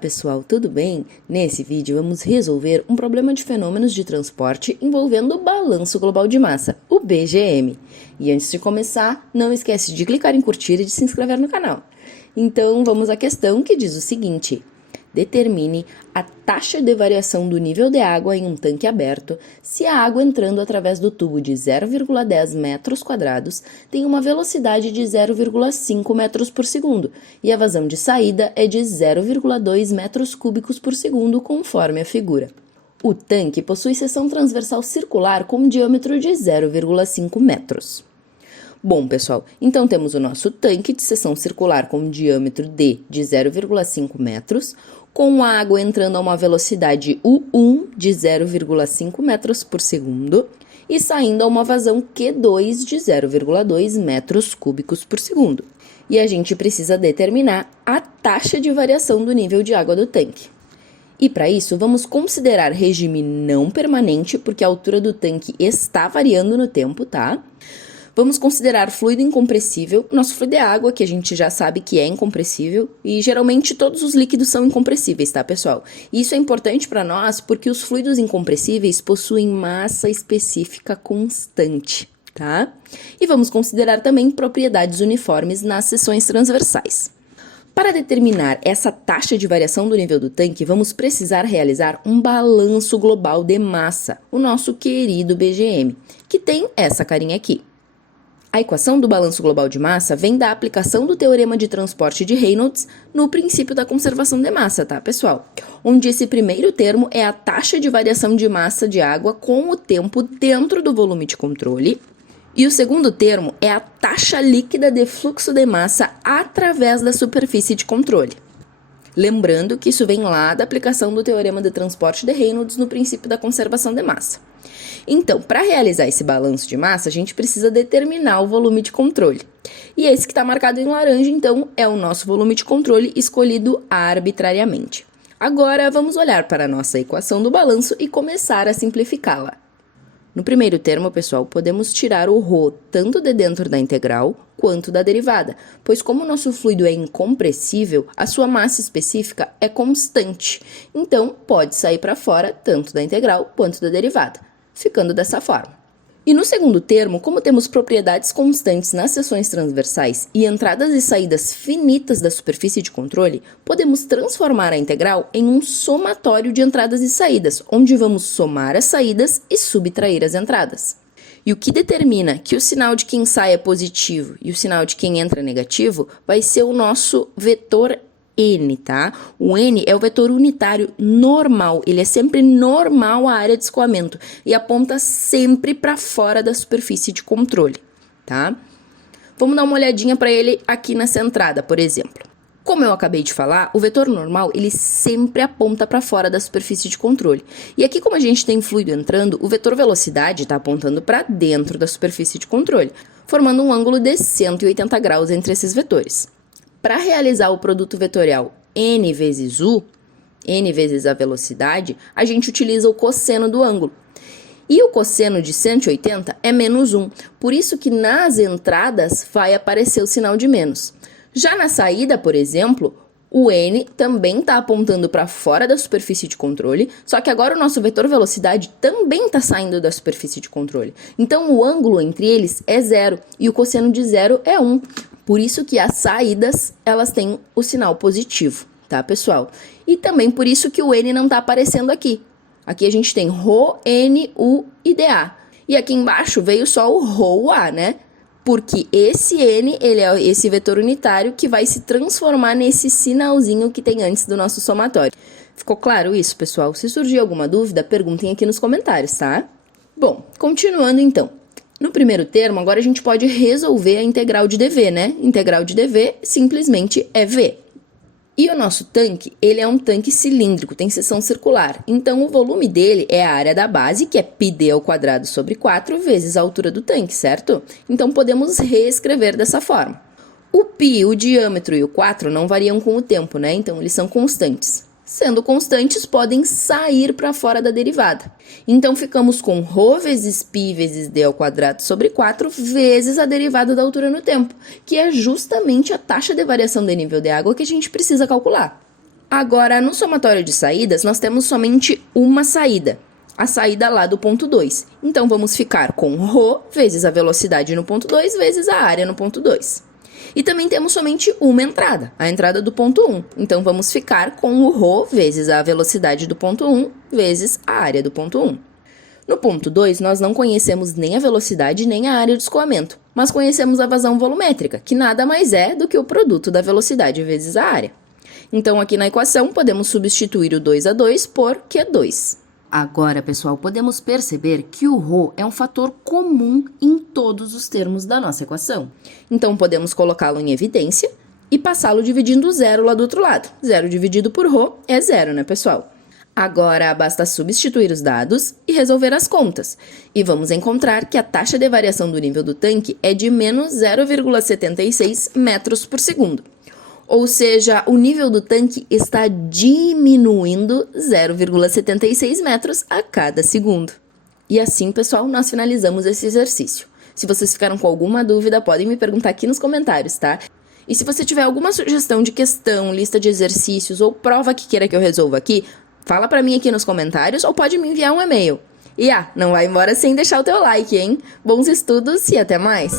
pessoal, tudo bem? Nesse vídeo vamos resolver um problema de fenômenos de transporte envolvendo o balanço global de massa, o BGM. E antes de começar, não esquece de clicar em curtir e de se inscrever no canal. Então vamos à questão que diz o seguinte: determine a taxa de variação do nível de água em um tanque aberto se a água entrando através do tubo de 0,10 metros quadrados tem uma velocidade de 0,5 metros por segundo e a vazão de saída é de 0,2 metros cúbicos por segundo, conforme a figura. O tanque possui seção transversal circular com diâmetro de 0,5 metros. Bom, pessoal, então temos o nosso tanque de seção circular com diâmetro de 0,5 metros, com a água entrando a uma velocidade U1 de 0,5 metros por segundo e saindo a uma vazão Q2 de 0,2 metros cúbicos por segundo. E a gente precisa determinar a taxa de variação do nível de água do tanque. E para isso, vamos considerar regime não permanente, porque a altura do tanque está variando no tempo, tá? Vamos considerar fluido incompressível. Nosso fluido é água, que a gente já sabe que é incompressível, e geralmente todos os líquidos são incompressíveis, tá, pessoal? E isso é importante para nós porque os fluidos incompressíveis possuem massa específica constante, tá? E vamos considerar também propriedades uniformes nas seções transversais. Para determinar essa taxa de variação do nível do tanque, vamos precisar realizar um balanço global de massa, o nosso querido BGM, que tem essa carinha aqui. A equação do balanço global de massa vem da aplicação do teorema de transporte de Reynolds no princípio da conservação de massa, tá, pessoal? Onde esse primeiro termo é a taxa de variação de massa de água com o tempo dentro do volume de controle, e o segundo termo é a taxa líquida de fluxo de massa através da superfície de controle. Lembrando que isso vem lá da aplicação do teorema de transporte de Reynolds no princípio da conservação de massa. Então, para realizar esse balanço de massa, a gente precisa determinar o volume de controle. E esse que está marcado em laranja, então, é o nosso volume de controle escolhido arbitrariamente. Agora, vamos olhar para a nossa equação do balanço e começar a simplificá-la. No primeiro termo, pessoal, podemos tirar o ρ tanto de dentro da integral quanto da derivada, pois como o nosso fluido é incompressível, a sua massa específica é constante. Então, pode sair para fora tanto da integral quanto da derivada, ficando dessa forma. E no segundo termo, como temos propriedades constantes nas seções transversais e entradas e saídas finitas da superfície de controle, podemos transformar a integral em um somatório de entradas e saídas, onde vamos somar as saídas e subtrair as entradas. E o que determina que o sinal de quem sai é positivo e o sinal de quem entra é negativo vai ser o nosso vetor N, tá? O N é o vetor unitário normal, ele é sempre normal à área de escoamento e aponta sempre para fora da superfície de controle, tá? Vamos dar uma olhadinha para ele aqui nessa entrada, por exemplo. Como eu acabei de falar, o vetor normal, ele sempre aponta para fora da superfície de controle. E aqui, como a gente tem fluido entrando, o vetor velocidade está apontando para dentro da superfície de controle, formando um ângulo de 180 graus entre esses vetores. Para realizar o produto vetorial n vezes u, n vezes a velocidade, a gente utiliza o cosseno do ângulo. E o cosseno de 180 é menos 1, por isso que nas entradas vai aparecer o sinal de menos. Já na saída, por exemplo, o n também está apontando para fora da superfície de controle, só que agora o nosso vetor velocidade também está saindo da superfície de controle. Então, o ângulo entre eles é 0 e o cosseno de 0 é 1. Por isso que as saídas, elas têm o sinal positivo, tá, pessoal? E também por isso que o N não está aparecendo aqui. Aqui a gente tem ρ, N, U e dA. E aqui embaixo veio só o ρ, U, A, né? Porque esse N, ele é esse vetor unitário que vai se transformar nesse sinalzinho que tem antes do nosso somatório. Ficou claro isso, pessoal? Se surgir alguma dúvida, perguntem aqui nos comentários, tá? Bom, continuando então. No primeiro termo, agora a gente pode resolver a integral de dV, né? Integral de dV simplesmente é V. E o nosso tanque, ele é um tanque cilíndrico, tem seção circular. Então, o volume dele é a área da base, que é πd ao quadrado sobre 4 vezes a altura do tanque, certo? Então, podemos reescrever dessa forma. O π, o diâmetro e o 4 não variam com o tempo, né? Então, eles são constantes. Sendo constantes, podem sair para fora da derivada. Então, ficamos com ρ vezes π vezes d ao quadrado sobre 4 vezes a derivada da altura no tempo, que é justamente a taxa de variação de nível de água que a gente precisa calcular. Agora, no somatório de saídas, nós temos somente uma saída, a saída lá do ponto 2. Então, vamos ficar com ρ vezes a velocidade no ponto 2 vezes a área no ponto 2. E também temos somente uma entrada, a entrada do ponto 1. Então, vamos ficar com o ρ vezes a velocidade do ponto 1 vezes a área do ponto 1. No ponto 2, nós não conhecemos nem a velocidade nem a área de escoamento, mas conhecemos a vazão volumétrica, que nada mais é do que o produto da velocidade vezes a área. Então, aqui na equação, podemos substituir o 2A2 por Q2. Agora, pessoal, podemos perceber que o ρ é um fator comum em todos os termos da nossa equação. Então, podemos colocá-lo em evidência e passá-lo dividindo zero lá do outro lado. Zero dividido por ρ é zero, né, pessoal? Agora, basta substituir os dados e resolver as contas. E vamos encontrar que a taxa de variação do nível do tanque é de menos 0,76 metros por segundo. Ou seja, o nível do tanque está diminuindo 0,76 metros a cada segundo. E assim, pessoal, nós finalizamos esse exercício. Se vocês ficaram com alguma dúvida, podem me perguntar aqui nos comentários, tá? E se você tiver alguma sugestão de questão, lista de exercícios ou prova que queira que eu resolva aqui, fala pra mim aqui nos comentários ou pode me enviar um e-mail. E não vai embora sem deixar o teu like, hein? Bons estudos e até mais!